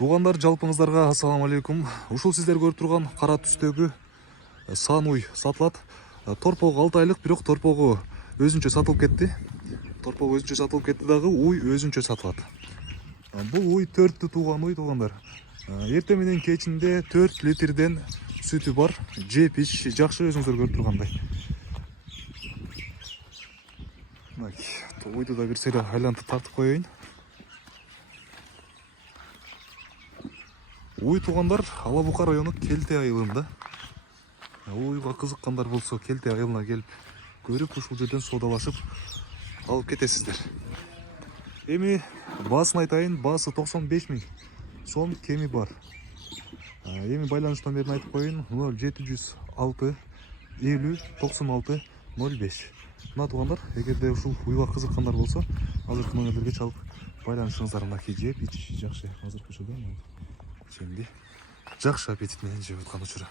Туугандар, жалпыңыздарга ассаламу алейкум. Ушул сиздер көрүп турган кара түстөгү сан уй сатылат. Торпогу 6 айлык, бирок торпогу өзүнчө сатылып кетти. Дагы уй өзүнчө сатылат. Бул уй 4 тууган уй, туугандар. Эртең менен кечинде 4 литрден сүтү бар. Жеп ич жакшы, өзүңүздөр көрүп тургандай. Уйду да бир сейре айлантып тартып коеюн. Уй, туугандар, Ала Бука району Келте айылында. Уйга кызыккандар болсо, Келте айылына келип көрүп, ушул жерден соодалашып алып кетесиздер. Эми баасын айтайын, баасы 95 000 сом, кеми бар. Эми байланыш номерин айтып коеюн: 0706 50 96 05. Мына туугандар, эгерде ушул уйга кызыккандар болсо, азыркы номерлерге чалып байланышыңыздар. Мынакей жеп ич жакшы, азыркы учурда чемди жакшы аппетит менен жеп аткан учуру.